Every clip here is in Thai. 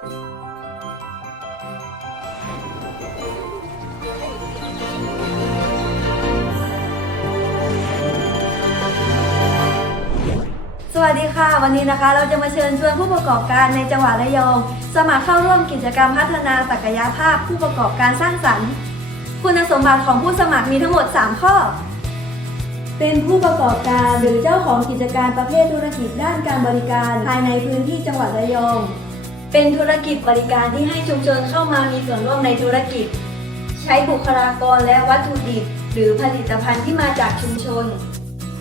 สวัสดีค่ะ วันนี้นะคะเราจะมาเชิญชวนผู้ประกอบการในจังหวัดระยอง สมัครเข้าร่วมกิจกรรมพัฒนาศักยภาพผู้ประกอบการสร้างสรรค์ คุณสมบัติของผู้สมัครมีทั้งหมด 3 ข้อ เป็นผู้ประกอบการหรือเจ้าของกิจการประเภทธุรกิจด้านการบริการภายในพื้นที่จังหวัดระยอง เป็นธุรกิจบริการที่ให้ชุมชนเข้ามามีส่วนร่วมในธุรกิจ ใช้บุคลากรและวัตถุดิบ หรือผลิตภัณฑ์ที่มาจากชุมชน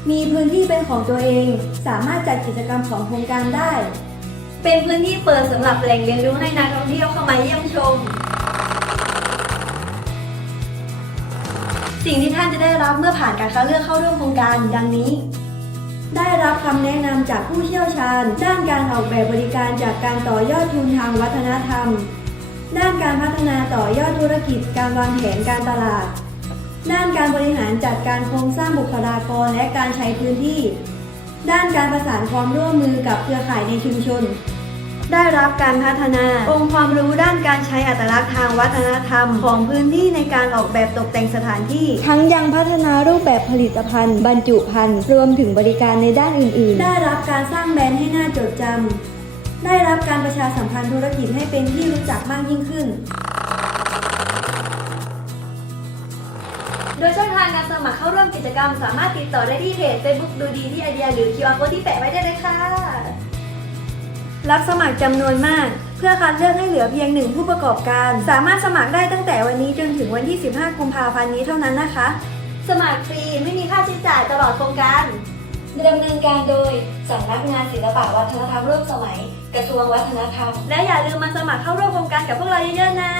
มีพื้นที่เป็นของตัวเอง สามารถจัดกิจกรรมของโครงการได้ เป็นพื้นที่เปิดสำหรับแหล่งเรียนรู้ให้นักท่องเที่ยวเข้ามาเยี่ยมชม สิ่งที่ท่านจะได้รับเมื่อผ่านการคัดเลือกเข้าร่วมโครงการ ดังนี้ ได้รับคำแนะนำจากผู้เชี่ยวชาญ ด้านการออกแบบบริการจากการต่อยอดทุนทางวัฒนธรรม ด้านการพัฒนาต่อยอดธุรกิจ การวางแผนการตลาด ด้านการบริหารจัดการโครงสร้างบุคลากรและการใช้พื้นที่ ด้านการประสานความร่วมมือกับเครือข่ายในชุมชน ได้รับการพัฒนา องค์ความรู้ด้านการใช้อัตลักษณ์ทางวัฒนธรรม ของพื้นที่ในการออกแบบตกแต่งสถานที่ ทั้งยังพัฒนารูปแบบผลิตภัณฑ์ บรรจุภัณฑ์ รวมถึงบริการในด้านอื่น ๆ ได้รับการสร้างแบรนด์ให้น่าจดจำได้รับการประชาสัมพันธ์ธุรกิจให้เป็นที่รู้จักมากยิ่งขึ้นโดยช่องทางการสมัครเข้าร่วมกิจกรรม สามารถติดต่อได้ที่เพจ Facebook ดูดีที่ไอเดีย หรือ QR code ที่แปะไว้ได้เลยค่ะ รับสมัครจำนวนมาก เพื่อคัดเลือกให้เหลือเพียงหนึ่งผู้ประกอบการ สามารถสมัครได้ตั้งแต่วันนี้จนถึงวันที่ 15 กุมภาพันธ์นี้เท่านั้นนะคะ สมัครฟรีไม่มีค่าใช้จ่ายตลอดโครงการดำเนินการโดยสำนักงานศิลปะวัฒนธรรมร่วมสมัย กระทรวงวัฒนธรรม และอย่าลืมมาสมัครเข้าร่วมโครงการกับพวกเราเยอะๆนะ